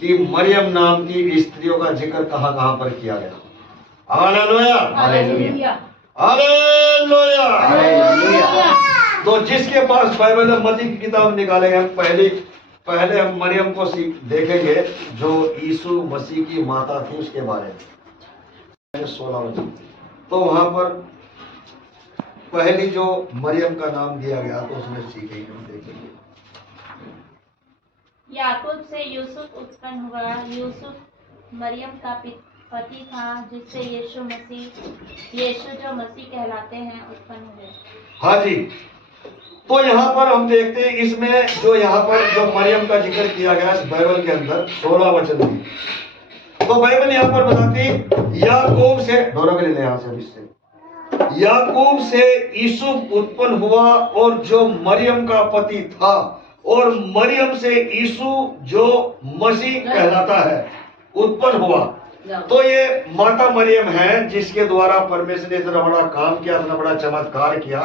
कि मरियम नाम की स्त्रियों का जिक्र कहां कहां पर किया गया। Hallelujah, hallelujah, hallelujah. तो जिसके पास बाइबल है मत्ती की किताब निकालेंगे, हम पहले हम मरियम को देखेंगे जो यीशु मसीह की माता थी उसके बारे में 16 वचन। तो वहां पर पहली जो मरियम का नाम दिया गया तो उसमें सीखेंगे, हम देखेंगे। याकूब से यूसुफ उत्पन्न हुआ। यूसुफ मरियम का पति था, जिससे यीशु जो मसीह कहलाते हैं उत्पन्न हुए। हाँ जी। तो यहाँ पर हम देखते हैं इसमें जो यहाँ पर जो मरियम का जिक्र किया गया इस बाइबल के अंदर 16 वचन में, तो बाइबल यहाँ पर बताती याकूब से याकूब से यूसुफ उत्पन्न हुआ और जो मरियम का पति था, और मरियम से यीशु जो मसीह कहलाता है उत्पन्न हुआ। तो ये माता मरियम है जिसके द्वारा परमेश्वर ने इतना बड़ा काम किया, इतना बड़ा चमत्कार किया।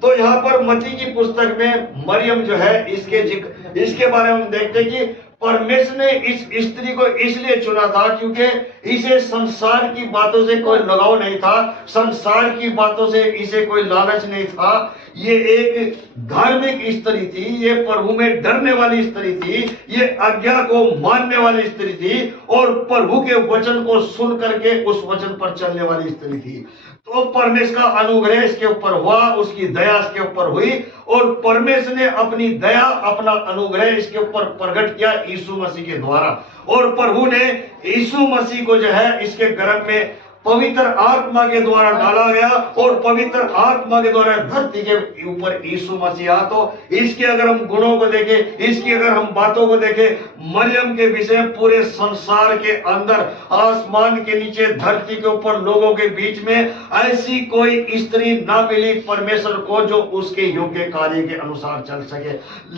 तो यहाँ पर मत्ती की पुस्तक में मरियम जो है इसके बारे में हम देखते हैं कि परमेश्वर ने इस स्त्री को इसलिए चुना था क्योंकि इसे संसार की बातों से कोई लगाव नहीं था, संसार की बातों से इसे कोई लालच नहीं था। ये एक धार्मिक स्त्री थी, ये प्रभु में डरने वाली स्त्री थी, ये आज्ञा को मानने वाली स्त्री थी और प्रभु के वचन को सुन करके उस वचन पर चलने वाली स्त्री थी। तो परमेश्वर का अनुग्रह इसके ऊपर हुआ, उसकी दया इसके ऊपर हुई और परमेश्वर ने अपनी दया अपना अनुग्रह इसके ऊपर प्रकट किया यीशु मसीह के द्वारा। और प्रभु ने यीशु मसीह को जो है इसके गर्भ में पवित्र आत्मा के द्वारा डाला गया और पवित्र आत्मा के द्वारा धरती के ऊपर यीशु मसीह आ। तो इसके अगर हम गुणों को देखें, इसकी अगर हम बातों को देखें, मरियम के विषय पूरे संसार के अंदर, आसमान के नीचे, धरती के ऊपर, लोगों के बीच में ऐसी कोई स्त्री ना मिली परमेश्वर को जो उसके योग्य कार्य के अनुसार चल सके।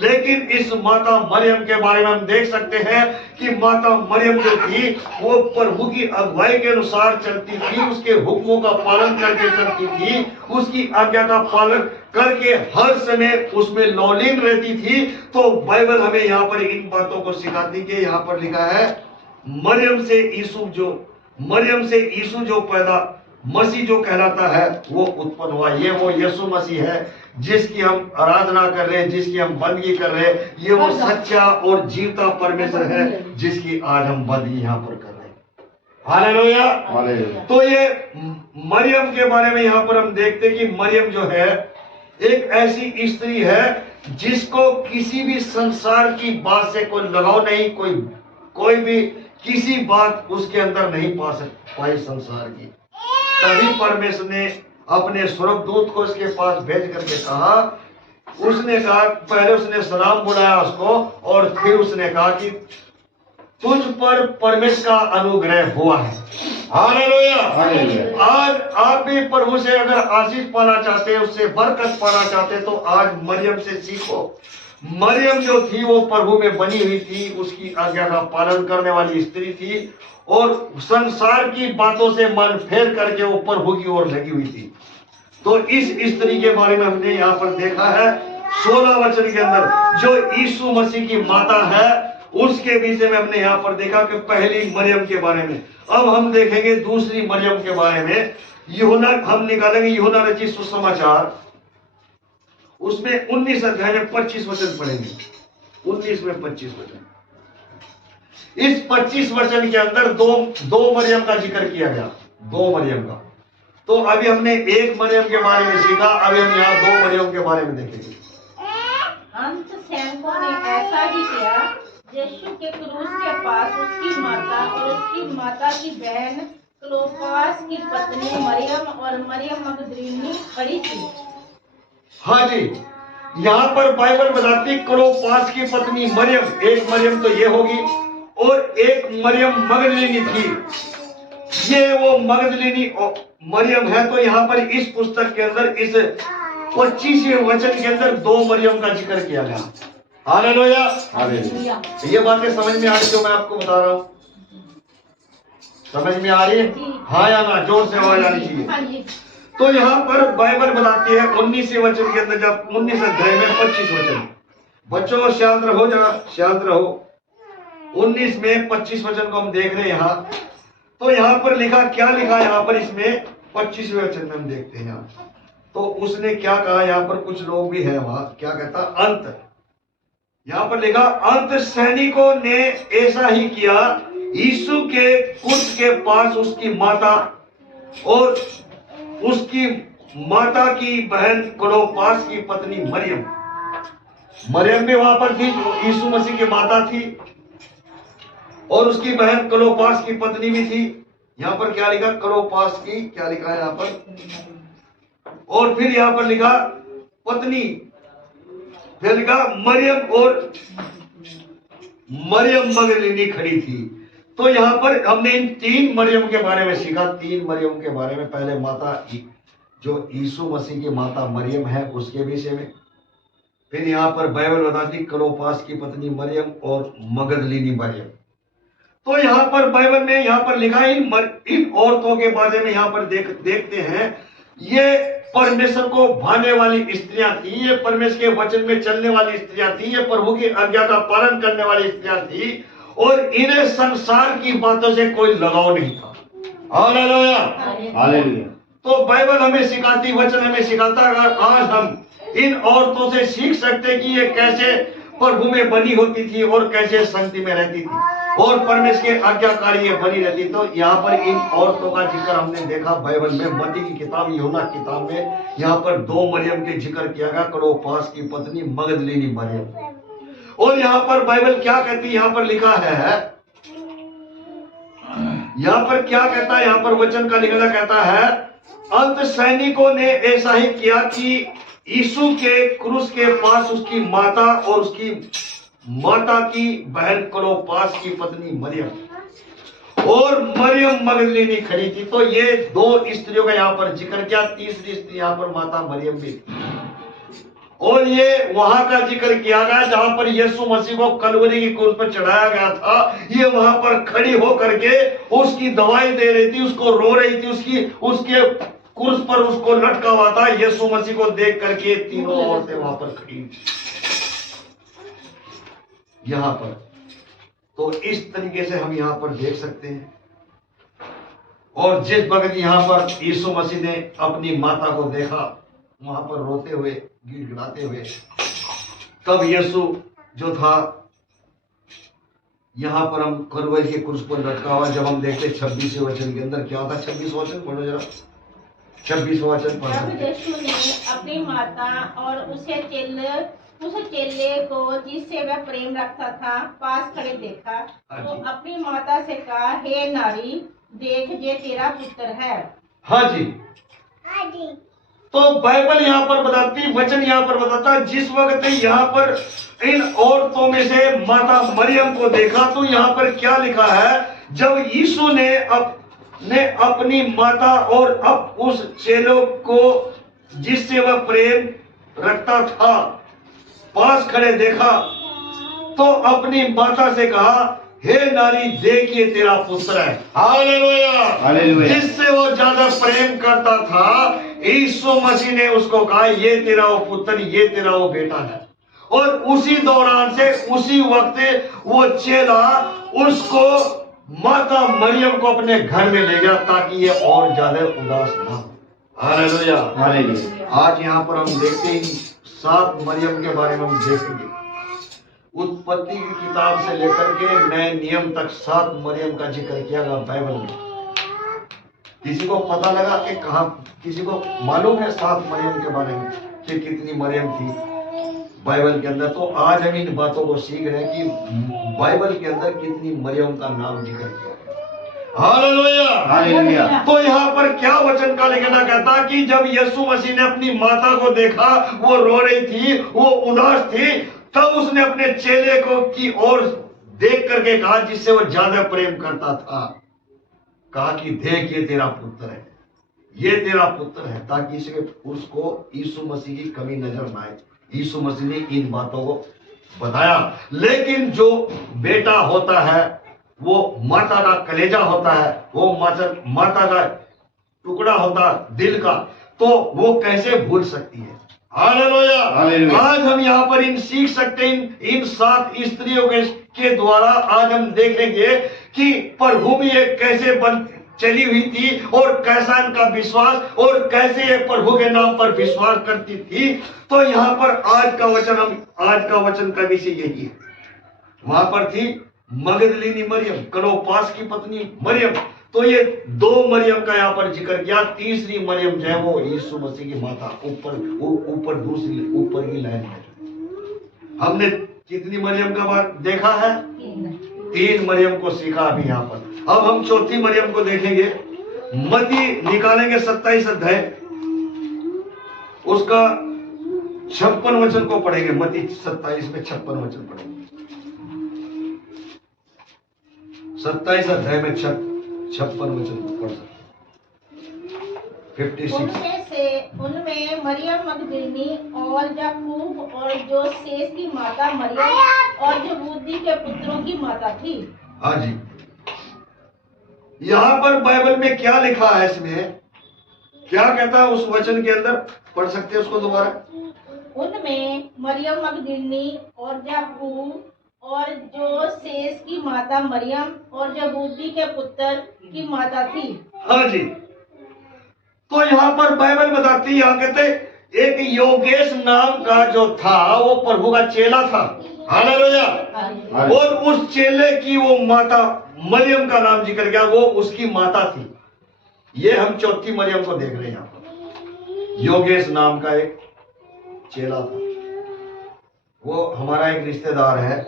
लेकिन इस माता मरियम के बारे में हम देख सकते हैं कि माता मरियम जो थी वो प्रभु की अगुवाई के अनुसार चलती थी, उसके हुक्मों का पालन करके चलती थी, उसकी आज्ञा का पालन करके हर समय उसमें लौलीन रहती थी। तो बाइबल हमें यहाँ पर इन बातों को सिखाती कि यहाँ पर लिखा है मरियम से यीशु जो पैदा मसीह जो कहलाता है वो उत्पन्न हुआ। ये वो यीशु मसीह है जिसकी हम आराधना कर रहे हैं, जिसकी हम बंदगी कर रहे हैं। ये वो सच्चा और जीवता परमेश्वर है जिसकी आज हम बंदगी यहाँ पर कर रहे हैं। Hallelujah, hallelujah. तो ये मरियम के बारे में यहाँ पर हम देखते हैं कि मरियम जो है एक ऐसी स्त्री है जिसको किसी भी संसार की बात से कोई लगाव नहीं, कोई भी किसी बात उसके अंदर नहीं पाई संसार की। तभी परमेश्वर ने अपने स्वर्गदूत को इसके पास भेज करके कहा, उसने कहा, पहले उसने सलाम बुलाया उसको और फिर उसने कहा कि तुझ पर परमेश्वर का अनुग्रह हुआ है। Hallelujah, hallelujah. आज आप भी प्रभु से अगर आशीष पाना चाहते हैं, उससे बरकत पाना चाहते हैं, तो आज मरियम से सीखो। मरियम जो थी वो प्रभु में बनी हुई थी, उसकी आज्ञा का पालन करने वाली स्त्री थी और संसार की बातों से मन फेर करके वो प्रभु की ओर लगी हुई थी। तो इस स्त्री के बारे में हमने यहाँ पर देखा है 16 वचन के अंदर जो यीशु मसीह की माता है उसके विषय में हमने यहाँ पर देखा कि पहली मरियम के बारे में। अब हम देखेंगे दूसरी मरियम के बारे में। यूहन्ना हम निकालेंगे, यूहन्ना रचित सुसमाचार, उसमें 19 अध्याय में 25 वचन पढ़ेंगे। 19 में 25 वचन। इस 25 वचन के अंदर दो मरियम का जिक्र किया गया, 2 मरियम का। तो अभी हमने एक मरियम के बारे में सीखा, अभी हम यहाँ 2 मरियम के बारे में देखेंगे। अंत सैनिकों ने ऐसा ही किया। यीशु के क्रूस के पास उसकी माता और उसकी माता की बहन क्लोपास की पत्नी मरियम और मरियम मगदलीनी खड़ी थी। हाँ जी, यहाँ पर बाइबल बताती क्लोपास की पत्नी मरियम, एक मरियम तो ये होगी और एक मरियम मगदलीनी थी। ये वो मगदलीनी मरियम है। तो यहाँ पर इस पुस्तक के अंदर इस 25वें वचन के अंदर 2 मरियम का जिक्र किया गया। Hallelujah, hallelujah. ये बातें समझ में आ रही जो मैं आपको बता रहा हूँ? समझ में आ रही है? हाँ या ना? जोर से आवाज आनी चाहिए। तो यहाँ पर बाइबल बताती है 19वें वचन के अंदर, जब 19 अध्याय में 25 वचन। बच्चों शांत रहो, जरा शांत रहो। 19 में 25 वचन को हम देख रहे हैं यहाँ। तो यहाँ पर लिखा, क्या लिखा यहाँ पर, इसमें 25वें वचन में हम देखते हैं यहाँ। तो उसने क्या कहा, यहाँ पर कुछ लोग भी हैं वहां, क्या कहता, अंत, यहाँ पर लिखा, अंत सैनिकों ने ऐसा ही किया। यीशु के क्रूस के पास उसकी माता और उसकी माता की बहन क्लोपास की पत्नी मरियम भी वहां पर थी, जो यीशु मसीह की माता थी, और उसकी बहन क्लोपास की पत्नी भी थी। यहाँ पर क्या लिखा, क्लोपास की, क्या लिखा है यहाँ पर, और फिर यहाँ पर लिखा पत्नी, फिर लिखा मरियम मगदलीनी खड़ी थी। तो यहाँ पर हमने इन 3 मरियम के बारे में सीखा, 3 मरियम के बारे में। पहले माता जो यीशु मसीह की माता मरियम है उसके विषय में, फिर यहाँ पर बाइबल बताती क्लोपास की पत्नी मरियम और मगदलीनी मरियम। तो यहाँ पर बाइबल में यहाँ पर लिखा है इन औरतों के बारे में। यहाँ पर देखते हैं, ये परमेश्वर को भाने वाली स्त्रियां थी, ये परमेश्वर के वचन में चलने वाली स्त्रियां थी, ये प्रभु की आज्ञा का पालन करने वाली स्त्रियां थी, और इन्हें संसार की बातों से कोई लगाव नहीं था। Hallelujah, hallelujah. तो बाइबल हमें सिखाती, वचन हमें सिखाता है। आज हम इन औरतों से सीख सकते कि ये कैसे प्रभु में बनी होती थी और कैसे संगति में रहती थी और परमेश्वर के आज्ञाकारी ये बनी रहती। तो यहाँ पर इन औरतों का जिक्र हमने देखा बाइबल में, मत्ती की किताब, यूहन्ना की किताब में यहाँ पर 2 मरियम के जिक्र किया गया, क्लोपास की पत्नी मगदलीनी मरियम। और यहाँ पर बाइबल क्या कहती है, यहाँ पर लिखा है, यहाँ पर क्या कहता है, यहाँ पर वचन का लिखना कहता है, अंत सैनिकों ने ऐसा ही किया कि यीशु के क्रूस के पास उसकी माता और उसकी माता की बहन क्लोपास की पत्नी मरियम और मरियम मगदलीनी खड़ी थी। तो ये 2 स्त्रियों का यहाँ पर जिक्र किया। तीसरी स्त्री यहाँ पर माता मरियम भी, और ये वहां का जिक्र किया गया जहां पर यीशु मसीह को कलवरी की क्रूस पर चढ़ाया गया था। ये वहां पर खड़ी होकर के उसकी दवाई दे रही थी, उसको रो रही थी, उसके क्रूस पर उसको लटका हुआ था। यीशु मसीह को देख करके 3 औरतें वहां पर खड़ी थी यहाँ पर। तो इस तरीके से हम यहाँ पर देख सकते हैं। और जिस वक्त यहाँ पर यीशु मसीह ने अपनी माता को देखा वहां पर रोते हुए, गिड़गिड़ाते हुए, तब यीशु जो था यहाँ पर हम कलवरी के क्रूस पर लटका हुआ, जब हम देखते 26वें वचन के अंदर क्या था, 26 वचन पढ़ो जरा, 26 वचन पढ़ो। तब यीशु ने अपनी माता और उस चेले को जिससे वह प्रेम रखता था पास खड़े देखा, तो अपनी माता से कहा, हे नारी, देख ये तेरा पुत्र है। हाँ जी, तो बाइबल यहाँ पर बताती, वचन यहाँ पर बताता, जिस वक्त यहाँ पर इन औरतों में से माता मरियम को देखा, तो यहाँ पर क्या लिखा है, जब यीशु ने अपनी माता और अब उस चेलों को जिससे वह प्रेम रखता था पास खड़े देखा, तो अपनी माता से कहा, हे नारी, देखिए तेरा पुत्र है। Hallelujah, hallelujah. जिससे वो ज्यादा प्रेम करता था, यीशु मसीह ने उसको कहा, ये तेरा वो पुत्र, ये तेरा वो बेटा है। और उसी दौरान से, उसी वक्त वो चेला उसको, माता मरियम को अपने घर में ले गया ताकि ये और ज्यादा उदास ना हो। Hallelujah, hallelujah. आज यहाँ पर हम देखते हैं 7 मरियम के बारे में हम देखेंगे। उत्पत्ति की किताब से लेकर के नए नियम तक 7 मरियम का जिक्र किया गया बाइबल में। किसी को पता लगा कि कहाँ, किसी को मालूम है 7 मरियम के बारे में कि कितनी मरियम थी बाइबल के अंदर? तो आज हम इन बातों को सीख रहे हैं कि बाइबल के अंदर कितनी मरियम का नाम जिक्र किया है। Hallelujah, hallelujah. तो यहाँ पर क्या वचन का लिखना कहता कि जब यीशु मसीह ने अपनी माता को देखा, वो रो रही थी, वो उदास थी, तब उसने अपने चेले को की ओर देख करके कहा, जिससे वो ज्यादा प्रेम करता था, कहा कि देख ये तेरा पुत्र है, ये तेरा पुत्र है, ताकि उसको यीशु मसीह की कमी नजर न आए। यीशु मसीह ने इन बातों को बताया। लेकिन जो बेटा होता है वो माता का कलेजा होता है, वो माता का टुकड़ा होता दिल का, तो वो कैसे भूल सकती है? हालेलुया। हालेलुया। आज हम यहाँ पर सीख सकते हैं इन 7 स्त्रियों के द्वारा। आज हम देखेंगे कि प्रभु में ये कैसे बन चली हुई थी और कैसा इनका विश्वास और कैसे ये प्रभु के नाम पर विश्वास करती थी। तो यहाँ पर आज का वचन का विषय यही है। वहां पर थी मगदलीनी मरियम, क्लोपास की पत्नी मरियम। तो ये 2 मरियम का यहाँ पर जिक्र किया। तीसरी मरियम जो है वो यीशु मसीह की माता, ऊपर दूसरी ऊपर की लाइन में। हमने कितनी मरियम का बात देखा है? 3 मरियम को सीखा अभी यहाँ पर। अब हम चौथी मरियम को देखेंगे। मत्ती निकालेंगे 27 अध्याय, उसका 56 वचन को पढ़ेंगे। मत्ती 27 में 56 वचन पढ़ेंगे। 27 अध्याय में 56 वचन पढ़ सकते। 56। उनमें मरियम मगदलीनी और याकूब और जो शेष की माता मरियम और जो बुद्धि के पुत्रों की माता थी। हाँ जी, यहाँ पर बाइबल में क्या लिखा है? इसमें क्या कहता है उस वचन के अंदर? पढ़ सकते हैं उसको दोबारा। उनमें मरियम मगदलीनी और याकूब और जो शेष की माता मरियम और जो बुद्धि के पुत्र की माता थी। हाँ जी। तो यहाँ पर बाइबल बताती है, यहाँ कहते एक योगेश नाम का जो था वो प्रभु का चेला था। हालेलुया। और उस चेले की वो माता मरियम का नाम जिक्र किया, वो उसकी माता थी। ये हम चौथी मरियम को देख रहे हैं यहाँ पर। योगेश नाम का एक चेला था, वो हमारा एक रिश्तेदार है,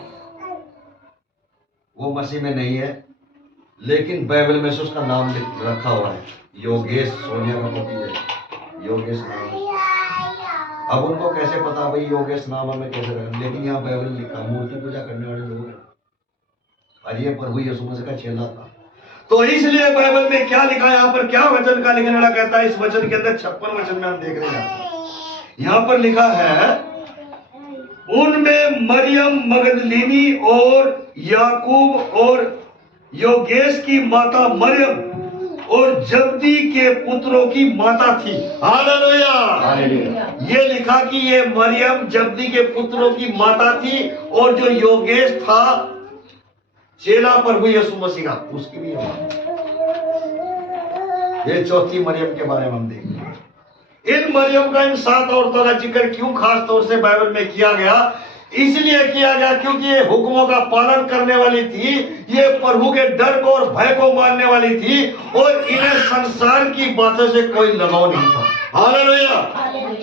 वो मसीह में नहीं है, लेकिन बाइबल में से उसका नाम रखा हुआ है योगेश। सोनिया का पति है योगेश नाम है। अब उनको कैसे पता भाई योगेश नाम हमें कैसे रखा, लेकिन यहाँ बाइबल में लिखा मूर्ति पूजा करने वाले लोग हैं और ये प्रभु यीशु मसीह का चेला था। तो इसलिए बाइबल में क्या लिखा है, यहाँ पर क्या वचन का लिखने वाला कहता है? इस वचन के अंदर 56 वचन में हम देख रहे हैं। यहाँ पर लिखा है उनमें मरियम मगदलीनी और याकूब और योगेश की माता मरियम और जब्दी के पुत्रों की माता थी। हालेलुया। ये लिखा कि ये मरियम जब्दी के पुत्रों की माता थी और जो योगेश था चेला प्रभु यीशु मसीह का, उसकी भी माता। ये चौथी मरियम के बारे में हम देखेंगे। इन मरियम का इन 7 औरतों का जिक्र क्यों खास तौर से बाइबल में किया गया? इसलिए किया गया क्योंकि ये हुक्मों का पालन करने वाली थी, ये प्रभु के डर को और भय को मानने वाली थी और इन्हें संसार की बातों से कोई लगाव नहीं था। हालेलुया।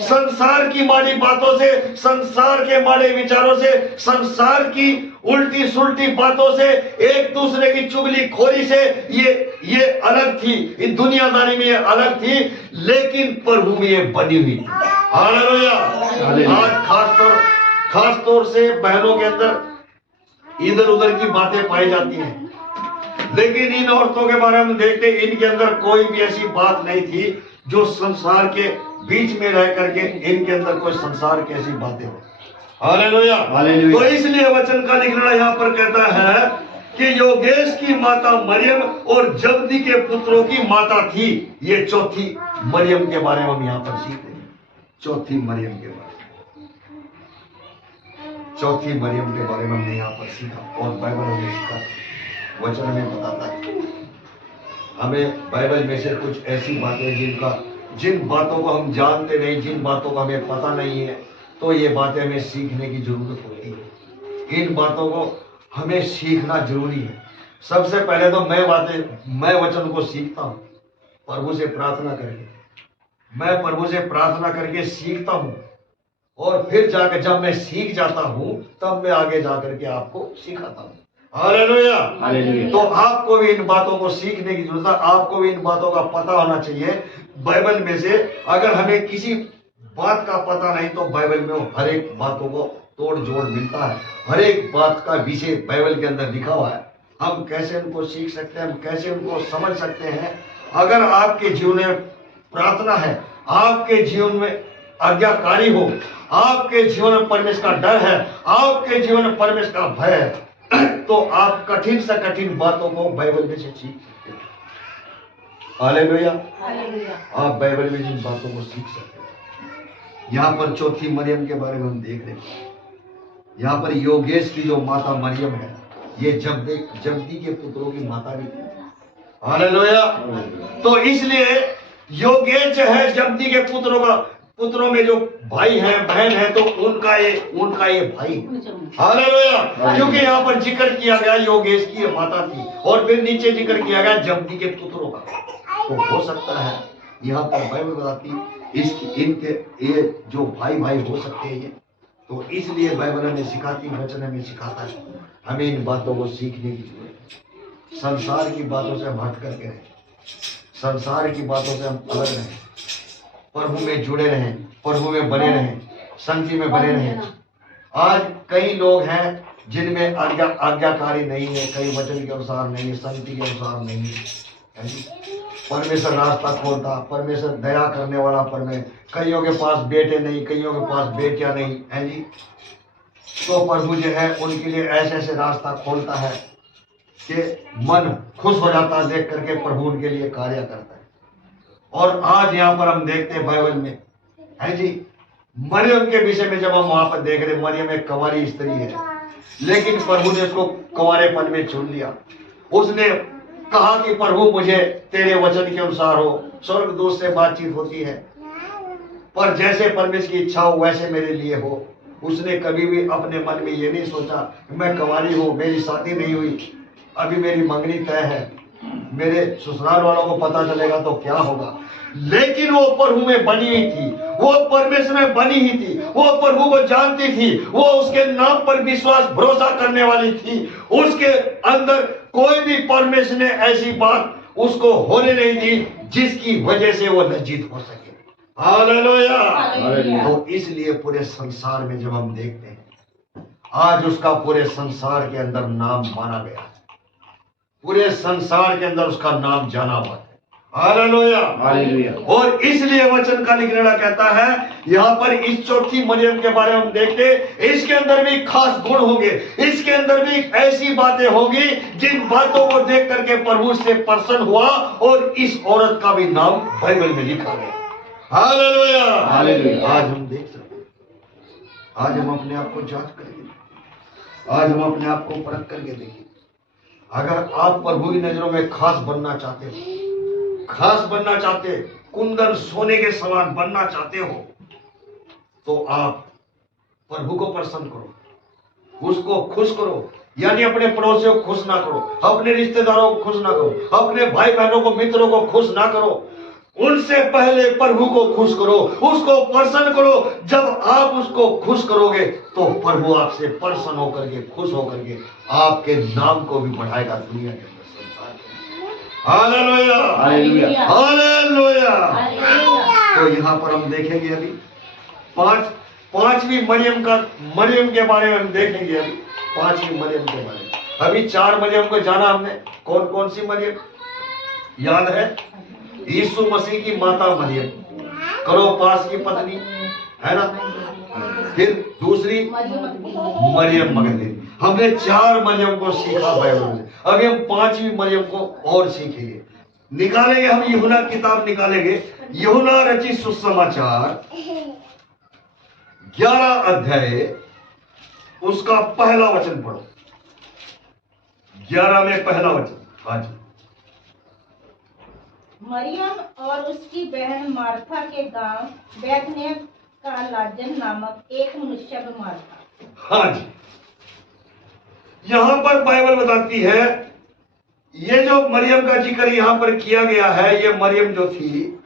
संसार की माड़ी बातों से, संसार के माड़े विचारों से, संसार की उल्टी सुल्टी बातों से, एक दूसरे की चुगली खोरी से ये अलग थी, इन दुनियादारी में ये अलग थी, लेकिन प्रभु में ये बनी हुई थी। हालेलुया। आज खास तौर से बहनों के अंदर इधर उधर की बातें पाई जाती हैं, लेकिन इन औरतों के बारे में देखते इनके अंदर कोई भी ऐसी बात नहीं थी जो संसार के बीच में रह करके इनके अंदर कोई संसार की ऐसी बातें हो। हालेलुया। तो इसलिए वचन का लिखना यहाँ पर कहता है कि योगेश की माता मरियम और जब्दी के पुत्रों की माता थी। ये चौथी मरियम के बारे में हम यहाँ पर सीख रहे हैं। चौथी मरियम के बारे में हमने यहाँ पर सीखा और बाइबल हमें सीखा, वचन हमें बताता है। हमें बाइबल में से कुछ ऐसी बातें जिन बातों को हम जानते नहीं, जिन बातों का हमें पता नहीं है, तो ये बातें हमें सीखने की जरूरत होती है। इन बातों को हमें सीखना जरूरी है। सबसे पहले तो मैं वचन को सीखता हूँ प्रभु से प्रार्थना करके, मैं प्रभु से प्रार्थना करके सीखता हूँ और फिर जाकर जब मैं सीख जाता हूँ तब मैं आगे जाकर के आपको सिखाता हूँ। हालेलुया। तो आपको भी इन बातों को सीखने की जरूरत है, आपको भी इन बातों का पता होना चाहिए। बाइबल में से अगर हमें किसी बात का पता नहीं तो बाइबल में हर एक बातों को तोड़ जोड़ मिलता है, हर एक बात का विषय बाइबल के अंदर लिखा हुआ है। हम कैसे उनको सीख सकते हैं, हम कैसे उनको समझ सकते हैं? अगर आपके जीवन में प्रार्थना है, आपके जीवन में आज्ञाकारी हो, आपके जीवन में परमेश्वर का डर है, आपके जीवन में परमेश्वर का भय है, तो आप कठिन से कठिन बातों को बाइबल में से सीख सकते हैं। हालेलुया। आप बाइबल में जिन बातों को सीख सकते हैं, यहाँ पर चौथी मरियम के बारे में हम देख रहे हैं। यहाँ पर योगेश की जो माता मरियम है, ये जब्दी के पुत्रों की माता भी थी। हालेलुया। तो इसलिए योगेश है जब्दी के पुत्रों में जो भाई है बहन है, तो उनका ये भाई। हालेलुया। क्योंकि यहाँ पर जिक्र किया गया योगेश की माता थी और फिर नीचे जिक्र किया गया जब्दी के पुत्रों का। तो हो सकता है यहाँ पर बाइबल बताती इनके ये जो भाई हो सकते हैं ये। तो इसलिए बाइबल हमें सिखाती, वचन हमें सिखाता है, हमें इन बातों को सीखने की जरूरत है। संसार की बातों से हम हट करके रहें, संसार की बातों से हम अलग रहें, प्रभु में जुड़े रहें, प्रभु में बने रहें, संगति में बने रहें। आज कई लोग हैं जिनमें आज्ञाकारी नहीं है, कई वचन के अनुसार नहीं है, संगति के अनुसार नहीं है। परमेश्वर रास्ता खोलता, परमेश्वर दया करने वाला, कईयों के पास बेटे नहीं, कईयों के पास बेटियां नहीं है जी। तो प्रभु जो है उनके लिए ऐसे रास्ता खोलता है कि मन खुश हो जाता है देख करके, प्रभु उनके लिए कार्य करता है। और आज यहाँ पर हम देखते हैं बाइबल में है जी, मरियम के विषय में जब हम वहां पर देख रहे, मरियम एक कुंवारी स्त्री है, लेकिन प्रभु ने उसको कुंवारेपन में चुन लिया। उसने कहा कि प्रभु मुझे तेरे वचन के अनुसार हो। स्वर्गदूत से बातचीत होती है, पर जैसे परमेश्वर की इच्छा हो वैसे मेरे लिए हो। उसने कभी भी अपने मन में ये नहीं सोचा कि मैं कुंवारी हूँ, मेरी शादी नहीं हुई, अभी मेरी मंगनी तय है, मेरे ससुराल वालों को पता चलेगा तो क्या होगा। लेकिन वो प्रभु में बनी हुई थी, वो परमेश्वर में बनी ही थी, वो प्रभु को जानती थी, वो उसके नाम पर विश्वास भरोसा करने वाली थी। उसके अंदर कोई भी परमेश्वर ने ऐसी बात उसको होने नहीं दी जिसकी वजह से वो लज्जित हो सके। हालेलुया। तो इसलिए पूरे संसार में जब हम देखते हैं, आज उसका पूरे संसार के अंदर नाम माना गया है, पूरे संसार के अंदर उसका नाम जाना हुआ है। हालेलुया। और इसलिए वचन का लिखने कहता है यहाँ पर इस चौथी मरियम के बारे में हम देखते, इसके अंदर भी खास गुण होंगे, इसके अंदर भी ऐसी बातें होंगी जिन बातों को देख करके प्रभु से प्रसन्न हुआ, और इस औरत का भी नाम बाइबल में लिखा गया। हालेलुया। आज हम देख सकते हैं, आज हम अपने आप को जांच करेंगे, आज हम अपने आप को परख करके देखेंगे। अगर आप प्रभु की नजरों में खास बनना चाहते हो, खास बनना चाहते, कुंदन सोने के समान बनना चाहते हो, तो आप प्रभु को प्रसन्न करो, उसको खुश करो। यानी अपने पड़ोसियों को खुश ना करो, अपने रिश्तेदारों को खुश ना करो, अपने भाई बहनों को, मित्रों को खुश ना करो, उनसे पहले प्रभु को खुश करो, उसको प्रसन्न करो। जब आप उसको खुश करोगे तो प्रभु आपसे प्रसन्न होकर के, खुश होकर के आपके नाम को भी बढ़ाएगा दुनिया के अंदर, संसार के। Hallelujah, hallelujah. तो यहाँ पर हम देखेंगे अभी पांचवी मरियम के बारे में हम देखेंगे। अभी पांचवी मरियम के बारे में, अभी 4 मरियम को जाना हमने। कौन कौन सी मरियम याद है? यीशु मसीह की माता मरियम, क्लोपास की पत्नी है ना, फिर दूसरी मरियम मगदलीनी। हमने 4 मरियम को सीखा बाइबल में, अभी हम 5वीं मरियम को और सीखेंगे, निकालेंगे। हम यूहन्ना किताब निकालेंगे, यूहन्ना रचित सुसमाचार 11 अध्याय, उसका पहला वचन पढ़ो। 11 में पहला वचन। हाँ जी। मरियम और उसकी बहन मार्था के गांव बैतनिय्याह का लाजर नामक एक मनुष्य बीमार था। हाँ जी, यहां पर बाइबल बताती है, ये जो मरियम का जिक्र यहां पर किया गया है, ये मरियम जो थी,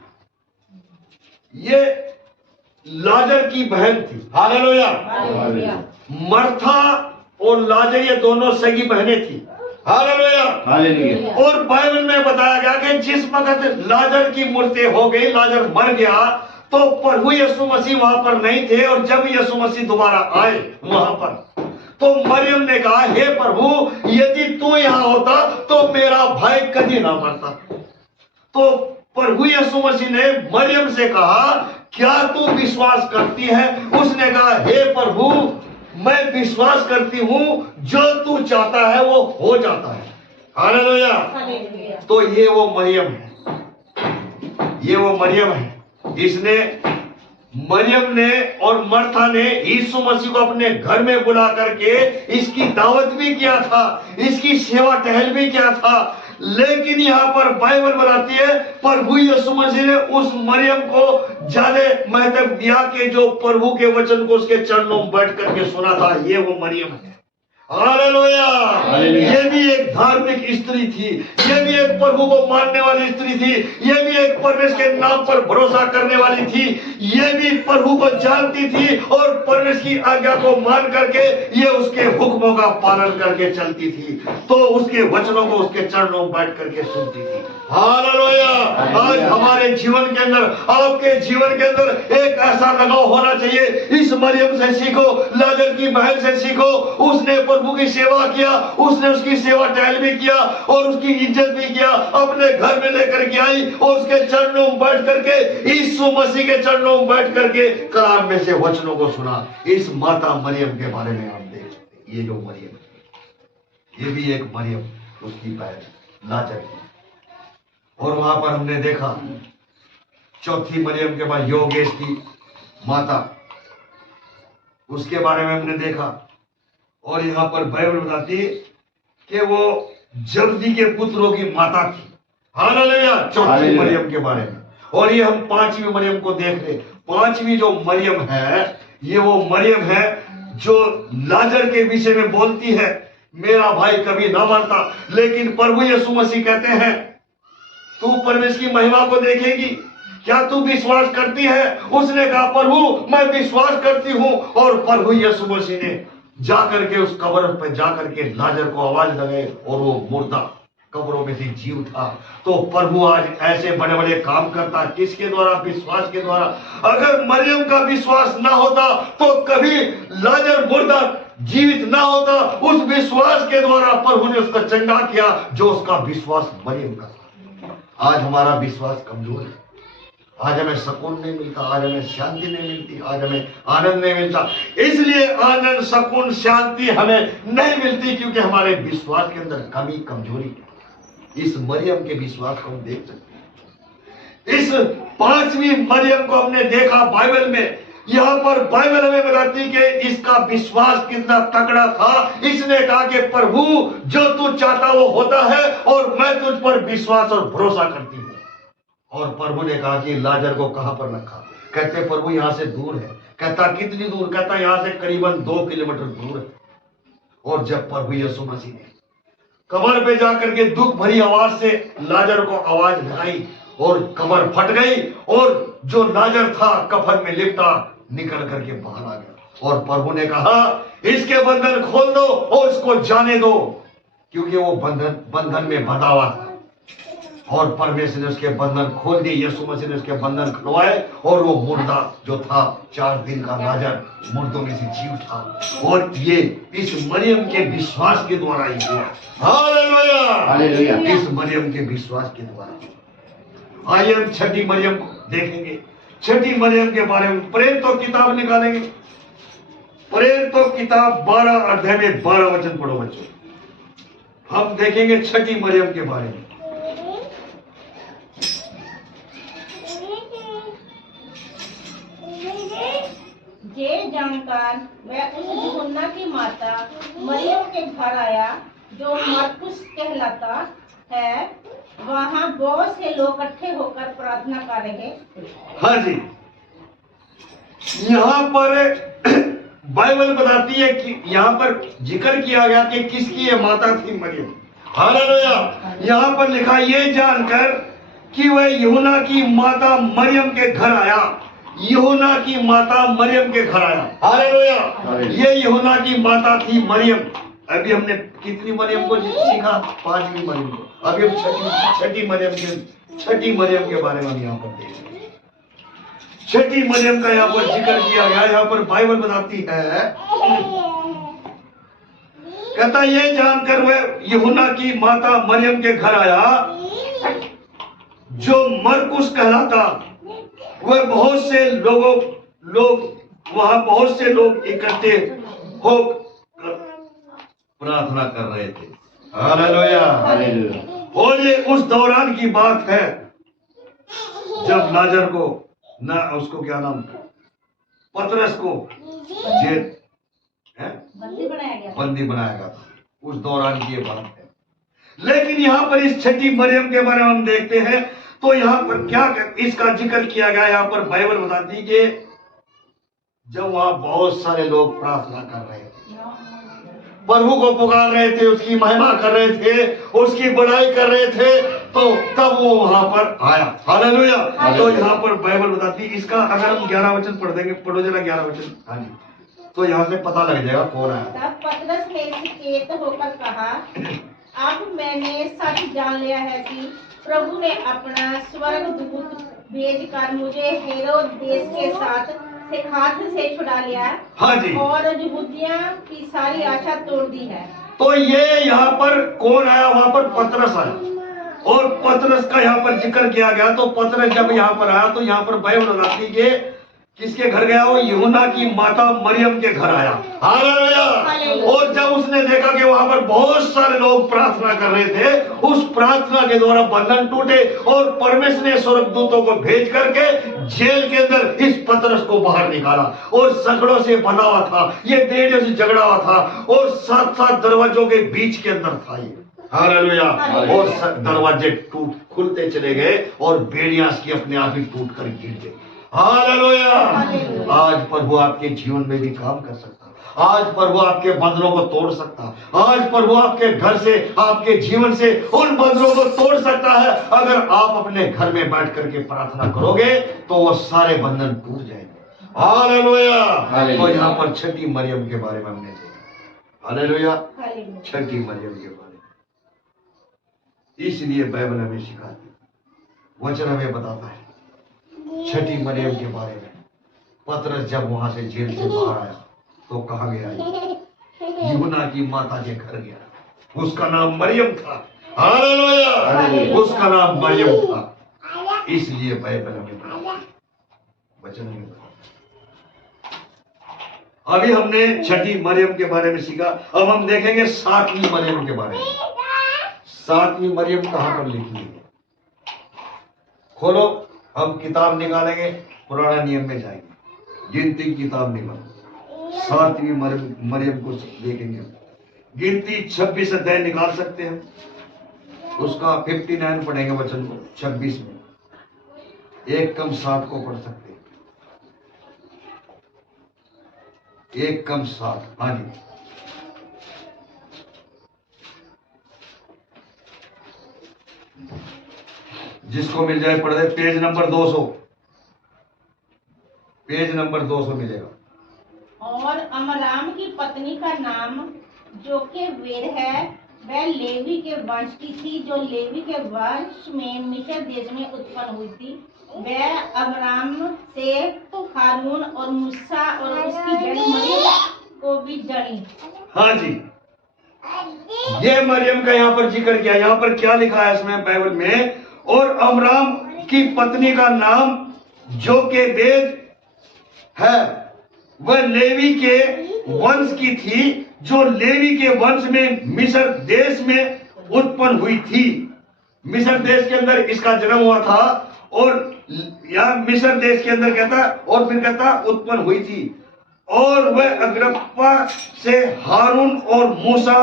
ये लाजर की बहन थी। हालेलुया। मार्था और लाजर ये दोनों सगी बहनें थी। हालेलुया। और बाइबल में बताया गया कि जिस वक्त लाजर की मृत्यु हो गई, लाजर मर गया, तो प्रभु यीशु मसीह वहां पर नहीं थे। और जब यीशु मसीह दोबारा आए वहां पर, तो मरियम ने कहा, हे प्रभु, यदि तू यहां होता तो मेरा भाई कभी ना मरता। तो प्रभु यीशु मसीह ने मरियम से कहा, क्या तू विश्वास करती है? उसने कहा, हे प्रभु, मैं विश्वास करती हूं, जो तू चाहता है वो हो जाता है। हालेलुया। तो ये वो मरियम है, ये वो मरियम है, इसने मरियम ने और मर्था ने यीशु मसीह को अपने घर में बुला करके इसकी दावत भी किया था, इसकी सेवा टहल भी किया था। लेकिन यहाँ पर बाइबल बताती है प्रभु यीशु मसीह ने उस मरियम को ज्यादा महत्व दिया कि जो प्रभु के वचन को उसके चरणों में बैठ करके सुना था, ये वो मरियम है। हालेलुया। ये भी एक धार्मिक स्त्री थी, ये भी एक प्रभु को मानने वाली स्त्री थी, ये भी एक परमेश्वर के नाम पर भरोसा करने वाली थी, ये भी प्रभु को जानती थी और परमेश्वर की आज्ञा को मान करके ये उसके हुक्मों का पालन करके चलती थी, तो उसके वचनों को उसके चरणों में बैठ करके सुनती थी। हालेलुया। आज हमारे जीवन के अंदर, आपके जीवन के अंदर एक ऐसा लगाव होना चाहिए। इस मरियम से सीखो, लाजर की बहन से सीखो, उसने प्रभु की सेवा किया, उसने उसकी सेवा टहल भी किया और उसकी इज्जत भी किया, अपने घर में लेकर के आई और उसके चरणों में बैठ करके, यीशु मसीह के चरणों में बैठ करके कलाम में से वचनों को सुना। इस माता मरियम के बारे में आप देख सकते, ये जो मरियम है, ये भी एक मरियम उसकी बहन लाजर की। और वहां पर हमने देखा चौथी मरियम के बाद योगेश की माता, उसके बारे में हमने देखा। और यहाँ पर बाइबल बताती है कि वो जब्दी के पुत्रों की माता थी। हालेलुया। चौथी मरियम के बारे में। और ये हम पांचवी मरियम को देख रहे। पांचवी जो मरियम है, ये वो मरियम है जो लाजर के विषय में बोलती है, मेरा भाई कभी ना मरता, लेकिन प्रभु यीशु मसीह कहते हैं तू परमेश्वर की महिमा को देखेगी, क्या तू विश्वास करती है? उसने कहा प्रभु मैं विश्वास करती हूं। और प्रभु यीशु मसीह ने जाकर के उस कब्र पर जाकर के लाजर को आवाज लगाई और वो मुर्दा कब्रों में से जी उठा। तो प्रभु आज ऐसे बड़े बड़े काम करता, किसके द्वारा? विश्वास के द्वारा। अगर मरियम का विश्वास ना होता तो कभी लाजर मुर्दा जीवित ना होता। उस विश्वास के द्वारा प्रभु ने उसका चंगा किया, जो उसका विश्वास मरियम का था। आज हमारा विश्वास कमजोर है, आज हमें सुकून नहीं मिलता, आज हमें शांति नहीं मिलती, आज हमें आनंद नहीं मिलता। इसलिए आनंद, सुकून, शांति हमें नहीं मिलती क्योंकि हमारे विश्वास के अंदर कमी, कमजोरी है। इस मरियम के विश्वास को हम देख सकते हैं। इस पांचवी मरियम को हमने देखा बाइबल में। यहाँ पर बाइबल हमें बताती कि इसका विश्वास कितना तगड़ा था। इसने कहा कि प्रभु जो तू चाहता वो होता है और मैं तुझ पर विश्वास और भरोसा करती हूँ। और प्रभु ने कहा कि लाजर को कहां पर रखा? कहते प्रभु यहां से दूर है। कहता कितनी दूर? कहता यहां से करीबन 2 किलोमीटर दूर है। और जब प्रभु यीशु मसीह ने कब्र पे जाकर के दुख भरी आवाज से लाजर को आवाज लगाई और कब्र फट गई और जो लाजर था कफन में लिपटा निकल करके बाहर आ गया। और प्रभु ने कहा इसके बंधन खोल दो और इसको जाने दो, क्योंकि वो बंधन में बंधा हुआ था। और परमेश्वर ने उसके बंधन खोल दिए, यीशु मसीह ने उसके बंधन खुलवाए और वो मुर्दा जो था 4 दिन का लाजर मुर्दों में से जी उठा। और ये इस मरियम के विश्वास के द्वारा ही हुआ। Hallelujah, hallelujah. इस मरियम के विश्वास के द्वारा। आइए हम छठी मरियम को देखेंगे। छठी मरियम के बारे में प्रेरित तो किताब निकालेंगे। प्रेरित तो किताब 12 अध्याय में 12 वचन पढ़ो बच्चों। हम देखेंगे छठी मरियम के बारे में। ये जानकर वह उस यूहन्ना की माता मरियम के घर आया जो मरकुस कहलाता है। वहाँ बहुत से लोग इकट्ठे होकर प्रार्थना कर रहे थे। हाँ जी, यहाँ पर बाइबल बताती है कि यहाँ पर जिक्र किया गया कि किसकी ये माता थी, मरियम। हालेलुया। यहाँ पर लिखा ये जानकर कि वह यूहन्ना की माता मरियम के घर आया। यूहन्ना की माता मरियम के घर आया। हालेलुया। ये यूहन्ना की माता थी मरियम। अभी हमने कितनी मरियम को सीखा? 5वीं मरियम को। अभी हम छठी मरियम के बारे में हम यहाँ पर देखेंगे। छठी मरियम का यहाँ पर जिक्र किया गया। यहाँ पर बाइबल बताती है, कहता ये जानकर वह यूहन्ना की माता मरियम के घर आया जो मरकुस कहलाता। वह बहुत से वहां बहुत से लोग इकट्ठे हो प्रार्थना कर रहे थे। Hallelujah, hallelujah. और ये उस दौरान की बात है जब लाजर को ना उसको क्या नाम पतरस को जेल बंदी बनाया गया। बंदी बनाया गया था। उस दौरान की ये बात है। लेकिन यहाँ पर इस छठी मरियम के बारे में हम देखते हैं तो यहाँ पर क्या इसका जिक्र किया गया। यहाँ पर बाइबल बताती है कि जब वहां बहुत सारे लोग प्रार्थना कर रहे थे, प्रभु को पुकार रहे थे, उसकी महिमा कर रहे थे, उसकी बड़ाई कर रहे थे, तो तब वो वहां पर आया। हालेलुया। तो यहाँ पर बाइबल बताती है, इसका अगर हम 11 वचन पढ़ देंगे, पढ़ो जरा 11 वचन। हाँ जी, तो यहाँ से पता लग जाएगा कौन आया। तब पतरस ने सचेत होकर कहा, अब मैंने सच जान लिया है कि प्रभु ने अपना स्वर्गदूत भेजकर मुझे हेरोद देश के हाथ से छुड़ा लिया। हाँ जी। और यहूदियों की सारी आशा तोड़ दी है। तो ये यहाँ पर कौन आया? वहां पर पतरस आया और पतरस का यहाँ पर जिक्र किया गया। तो पतरस जब यहाँ पर आया तो यहाँ पर बाइबल बताती है कि किसके घर गया? वो यूहन्ना की माता मरियम के घर आया। हालेलुया। और जब उसने देखा कि वहां पर बहुत सारे लोग प्रार्थना कर रहे थे, उस प्रार्थना के द्वारा बंधन टूटे और परमेश्वर ने स्वर्गदूतों को भेज करके जेल के अंदर इस पतरस को बाहर निकाला। और सगड़ों से बना हुआ था, ये बेड़ियों से झगड़ा हुआ था और 7-7 दरवाजों के बीच के अंदर था ये। हालेलुया। और दरवाजे खुलते चले गए और बेड़ियां इसकी अपने आप ही टूट कर गिर गई। हालेलुया। आज प्रभु आपके जीवन में भी काम कर सकता। आज प्रभु आपके बंधनों को तोड़ सकता। आज प्रभु आपके घर से, आपके जीवन से उन बंधनों को तोड़ सकता है। अगर आप अपने घर में बैठ करके प्रार्थना करोगे तो वो सारे बंधन टूट जाएंगे। हालेलुया। तो यहाँ पर छठी मरियम के बारे में हमने देखा। हालेलुया। छठी मरियम के बारे में इसलिए बाइबल हमें सिखाती, वचन हमें बताता है छठी मरियम के बारे में। पतरस जब वहां से जेल से बाहर आया तो कहाँ गया? यूहन्ना की माता के घर गया। उसका नाम मरियम था। हालेलुया। उसका नाम मरियम था। इसलिए बाइबल हमें वचन में बताता। अभी हमने छठी मरियम के बारे में सीखा। अब हम देखेंगे 7वीं मरियम के बारे में। 7वीं मरियम कहां पर लिखी है? खोलो, हम किताब निकालेंगे, पुराना नियम में जाएंगे, गिनती की किताब निकाल 7वीं मरियम को देखेंगे। गिनती 26 अध्याय निकाल सकते हैं, उसका 59 पढ़ेंगे वचन को 26 में। 1 कम 7 को पढ़ सकते हैं। 1 कम 7। हाँ जी, जिसको मिल जाए पढ़ दे। पेज नंबर 200, पेज नंबर 200 मिलेगा। और अमराम की पत्नी का नाम जो के वेर है, वह लेवी के वंश की थी, जो लेवी के वंश में मिस्र देश में उत्पन्न हुई थी। वह अमराम से हारून और मूसा और उसकी बहन मरियम को भी जनी। हाँ जी, ये मरियम का यहाँ पर जिक्र किया। यहाँ पर क्या लिखा है इसमें बाइबल में? और अमराम की पत्नी का नाम जो के वेद है, वह लेवी के वंश की थी, जो लेवी के वंश में मिस्र देश में उत्पन्न हुई थी। मिस्र देश के अंदर इसका जन्म हुआ था। और यहाँ मिस्र देश के अंदर कहता, और फिर कहता उत्पन्न हुई थी। और वह अग्रिप्पा से हारून और मूसा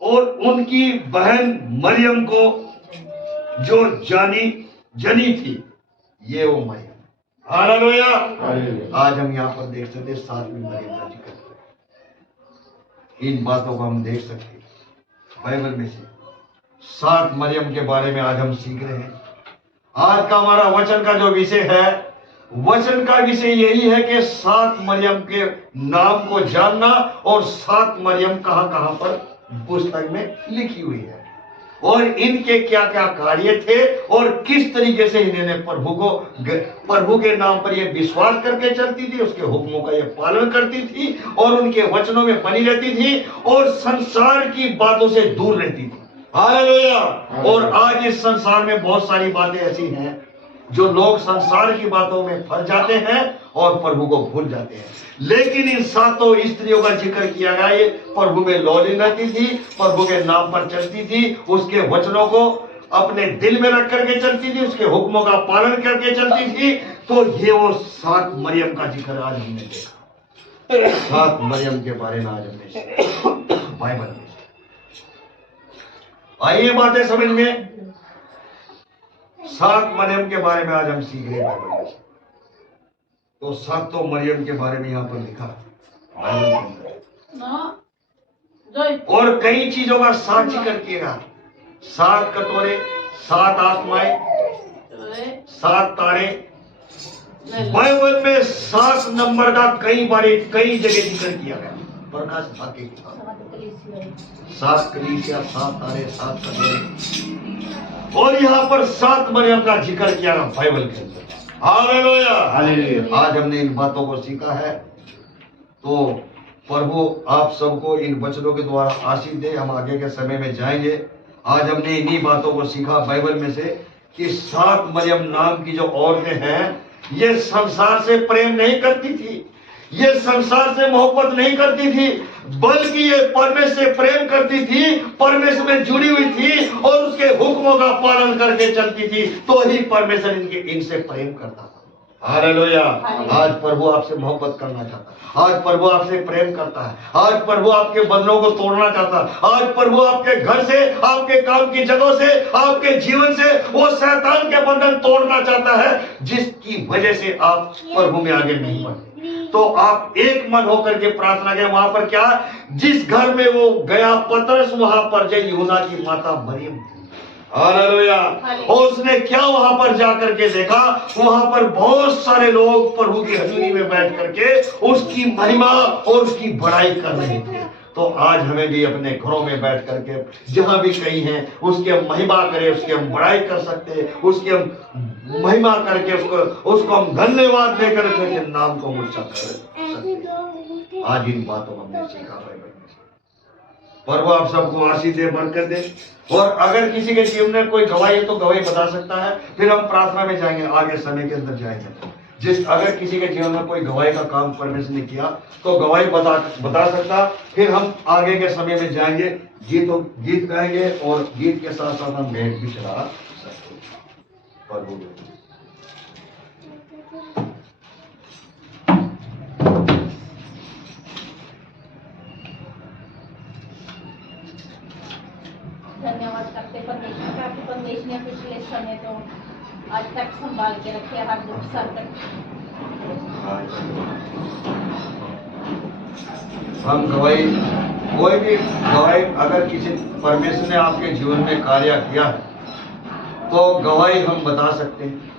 और उनकी बहन मरियम को जो जनी थी, ये वो मरियम। हालेलुया। आज हम यहाँ पर देख सकते 7वीं मरियम का जिक्र। इन बातों को हम देख सकते बाइबल में से। 7 मरियम के बारे में आज हम सीख रहे हैं। आज का हमारा वचन का जो विषय है, वचन का विषय यही है कि 7 मरियम के नाम को जानना और 7 मरियम कहां कहां पर पुस्तक में लिखी हुई है और इनके क्या क्या कार्य थे और किस तरीके से इन्होंने प्रभु के नाम पर ये विश्वास करके चलती थी, उसके हुक्मों का ये पालन करती थी और उनके वचनों में बनी रहती थी और संसार की बातों से दूर रहती थी। हालेलुया। और आज इस संसार में बहुत सारी बातें ऐसी हैं जो लोग संसार की बातों में फंस जाते हैं और प्रभु को भूल जाते हैं। लेकिन इन 7 स्त्रियों का जिक्र किया गया, ये प्रभु में लौलीन रहती थी, प्रभु के नाम पर चलती थी, उसके वचनों को अपने दिल में रख करके चलती थी, उसके हुक्मों का पालन करके चलती थी। तो ये वो 7 मरियम का जिक्र आज हमने देखा। 7 मरियम के बारे में आज हमने सीखा बाइबल में। आइए बातें समझ में। 7 मरियम के बारे में आज हम सीख रहे हैं बाइबल में। तो 7 मरियम के बारे में यहाँ पर लिखा बाइबल के अंदर। और कई चीजों का 7 जिक्र किया। 7 कटोरे, 7 आत्माएं, 7 तारे। बाइबल में 7 नंबर का कई जगह जिक्र किया गया। प्रकाश भाग्य की 7 कलीसिया, 7 तारे, 7 कटोरे, और यहाँ पर 7 मरियम का जिक्र किया गया बाइबल के अंदर। Hallelujah, hallelujah. आज हमने इन बातों को सीखा है। तो प्रभु आप सबको इन वचनों के द्वारा आशीष दे। हम आगे के समय में जाएंगे। आज हमने इन्हीं बातों को सीखा बाइबल में से कि 7 मरियम नाम की जो औरतें हैं, ये संसार से प्रेम नहीं करती थी, ये संसार से मोहब्बत नहीं करती थी, बल्कि ये परमेश्वर से प्रेम करती थी, परमेश्वर में जुड़ी हुई थी और उसके हुक्मों का पालन करके चलती थी। तो ही परमेश्वर इनसे प्रेम करता था। हालेलुया। आज प्रभु आपसे मोहब्बत करना चाहता है। आज प्रभु आपसे प्रेम करता है। आज प्रभु आपके बंधनों को तोड़ना चाहता है। आज प्रभु आपके घर से, आपके काम की जगहों से, आपके जीवन से वो शैतान के बंधन तोड़ना चाहता है, जिसकी वजह से आप प्रभु में आगे नहीं बढ़ते। तो आप एक मन होकर के प्रार्थना करें। वहां पर क्या, जिस घर में वो गया पतरस, वहां पर जो यूहन्ना की माता मरियम थी। हालेलुया। और उसने क्या वहां पर जाकर के देखा, वहां पर बहुत सारे लोग प्रभु की हजूरी में बैठ करके उसकी महिमा और उसकी बड़ाई कर रहे थे। तो आज हमें भी अपने घरों में बैठ करके जहां भी कहीं हैं, उसकी हम महिमा करें, उसकी हम बड़ाई कर सकते हैं, उसकी हम महिमा करके उसको हम धन्यवाद दे करके नाम को ऊंचा कर सकते। आज इन बातों को हमने सीखा बाइबल में। प्रभु आप सबको आशीष दे, बरकत दे। और अगर किसी के जीवन में कोई गवाही है तो गवाही बता सकता है। फिर हम प्रार्थना में जाएंगे, आगे समय के अंदर जाएंगे। अगर किसी के जीवन में कोई गवाही का काम परमेश्वर ने किया तो गवाही बता सकता। फिर हम आगे के समय में जाएंगे, गीत गाएंगे और गीत के साथ साथ हम भेंट भी चढ़ा सकते। प्रभु धन्यवाद करते परमेश्वर का कि परमेश्वर ने पिछले समय तो आज तक संभाल के रखे हर दुख संकट। हम गवाही, कोई भी गवाही, अगर किसी परमेश्वर ने आपके जीवन में कार्य किया है तो गवाही हम बता सकते हैं।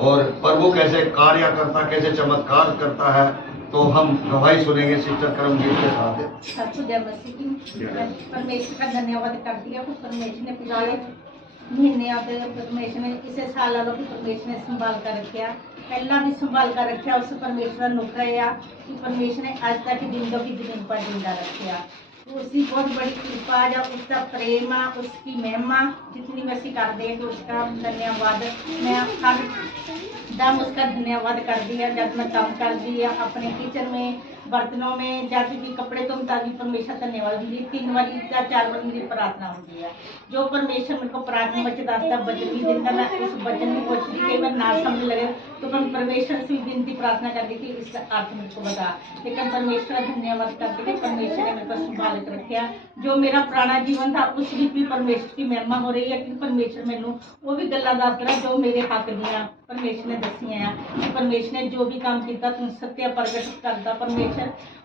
और प्रभु कैसे कार्य करता, कैसे चमत्कार करता है, तो हम गवाही सुनेंगे शिक्षक कर्मजीत के साथ। परमेश्वर का धन्यवाद करती है। परमेश्वर ने पिछले महीने आते परमेश्वर ने इसे साल परमेश्वर ने संभाल कर रखा, पहला भी संभाल कर रखा। उस परमेश्वर नौकर है कि परमेश्वर ने आज तक दिन की जमीन पर जिंदा रखा। उसकी बहुत बड़ी कृपा या उसका प्रेम, उसकी महिमा जितनी मैं कर दे तो उसका धन्यवाद मैं हर दम उसका धन्यवाद कर दिया। जब मैं काम कर दिया अपने किचन में, बर्तनों में, जब भी कपड़े धोता भी परमेश्वर धन्यवाद दी। 3 बार या 4 बार मेरी प्रार्थना होती है। जो परमेश्वर मेरे को प्रार्थना में दसता वचन भी देता, मैं उस वचन की कोशिश कई बार ना समझ लगे तो मैं परमेश्वर से विनती प्रार्थना करती थी इसका अर्थ मेरे को बता। लेकिन परमेश्वर का धन्यवाद करते थे, परमेश्वर ने मेरे को संभाल के रखा। जो मेरा पुराना जीवन था उस भी परमेश्वर की महिमा हो रही है कि परमेश्वर मैनू वो भी गल्लां दस रहा जो मेरे हक दियां परमेश्वर ने दसियां कि परमेश्वर ने जो भी काम किया तुम सत्य प्रगट करता। परमेश्वर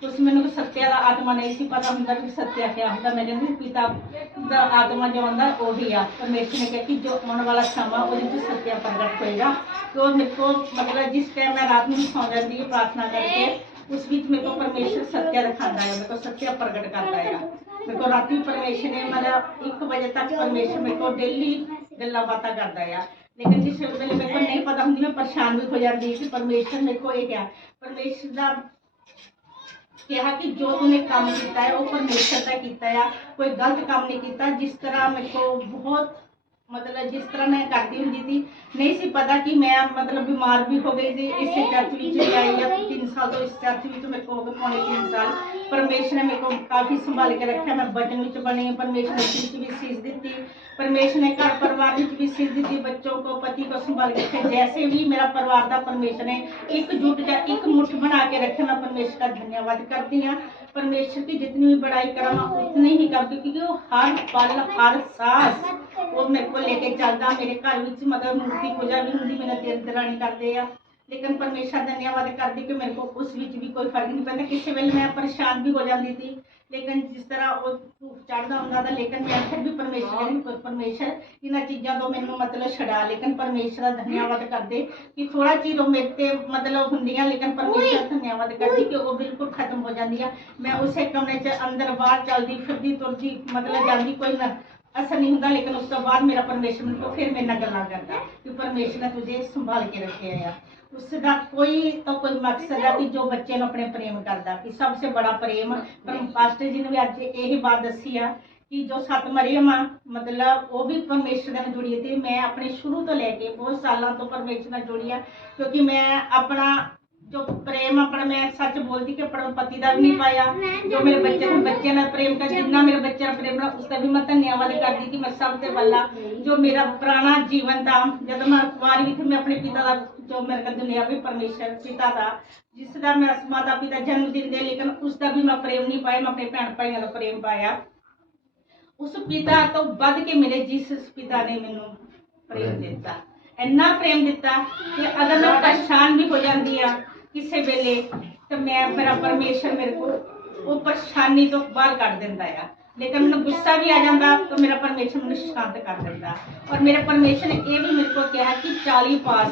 उस मैनू सत्य का आत्मा नहीं सी पता होंगे कि सत्य क्या होंगे। मैं कहती पिता का आत्मा जो होंगे वही आ। परमेश्वर ने कहा कि जो आने वाला समा वो सत्य प्रगट होएगा। तो मेरे को मतलब जिस टाइम मैं रात में सौ जाती है प्रार्थना करके, उस बीच मेरे को परमेश्वर सत्य दिखाता है, मेरे को सत्य प्रगट करता है। मेरे को रात परमेश्वर ने मतलब 1 बजे तक परमेश्वर मेरे को डेली गल्लां बातां करता है। लेकिन जिस वेले मेरे को नहीं पता होंगी मैं परेशान भी हो जाती है कि परमेश्वर मेरे को ये क्या, परमेश्वर का कहा कि जो तूने काम किया है वो परमेश्वर का किया है, कोई गलत काम नहीं किया। जिस तरह मेरे को बहुत मतलब जिस तरह मैं करती हुंदी थी नहीं सी पता कि मैं मतलब बीमार भी हो गई थी इस चर्च विच आई या 3 साल तो इस चर्च विच मेरे को हो गए पौने 3 साल परमेश्वर ने मेरे को काफ़ी संभाल के रखा मैं वचन विच बनी परमेश्वर ने चीज भी सीख दी परमेश्वर ने घर परिवार विच भी सीख दी बच्चों को पति को संभाल के रखे जैसे भी मेरा परिवार था परमेश्वर ने एकजुट या एक मुठ बना के रखे मैं परमेश्वर का धन्यवाद करती हूँ परमेश्वर की जितनी भी बड़ाई करा मैं उतनी ही करती क्योंकि वो हर पल हर सांस वो मेरे को लेके चलता मेरे घर विच मतलब मूर्ति पूजा भी होंगी मेरा दिल दरानी करते हैं लेकिन परमेश्वर धन्यवाद करती कि मेरे को उस विच भी कोई फर्क नहीं पैंदा किसी वेले मैं परेशान भी हो जाती थी लेकिन जिस तरह वो धूप चढ़ता होंदा था लेकिन मैं फिर भी परमेश्वर इन्हां चीज़ों तो मैनूं मतलब छड़ा लेकिन परमेश्वर का धन्यवाद करते कि थोड़ा चीर वो मेरे ते मतलब होंदियां लेकिन परमेश्वर धन्यवाद करती कि वो बिल्कुल खत्म हो जाती मैं उसे कमरे च अंदर बाहर चलती फिरती तुरती मतलब जाती कोई असर नहीं होंदा लेकिन उस तो बाद मेरा परमेश्वर मेरे को फिर मेरे नाल गल्लां करदा कि परमेश्वर ने तुझे संभाल के रखे है उसका कोई तो कोई मकसद है कि जो बच्चे ने अपने प्रेम करता कि सबसे बड़ा प्रेम पर पास्टर जी ने भी अज यही बात दसी है कि जो 7 मरियम आ मतलब वो भी परमेश्वर नाल जुड़ी थी मैं अपने शुरू तो लेके बहुत सालों तो परमेश्वर नाल जुड़ी है क्योंकि मैं अपना जो प्रेम अपना मैं सच बोलती कि अपने पति का भी नहीं पाया जो मेरे बच्चे ने प्रेम का जिन्ना मेरे बच्चे प्रेम रहा उसका भी मैं धन्यवाद करती कि मैं सबसे पहला जो मेरा पुराना जीवन था जब मैं कुआरी भी थी मैं अपने पिता का जो मेरे का दुनिया भी परमेश्वर पिता था जिसका मेरा माता पिता जन्मदिन दे लेकिन उसका भी मैं प्रेम नहीं पाया मैं अपने भैन भाइयों का प्रेम पाया उस पिता तो बढ़ के मेरे जिस पिता ने मैनू प्रेम दिता इन्ना प्रेम दिता कि अगर मैं परेशान भी हो जाती हाँ किसी वेले तो मैं मेरा परमेश्वर मेरे को वो परेशानी तो बाहर कट देता है लेकिन मैंने गुस्सा भी आ जाता तो मेरा परमेश्वर मुझे शांत कर देता और मेरे परमेश्वर ने यह भी मेरे को कहा कि 40 पास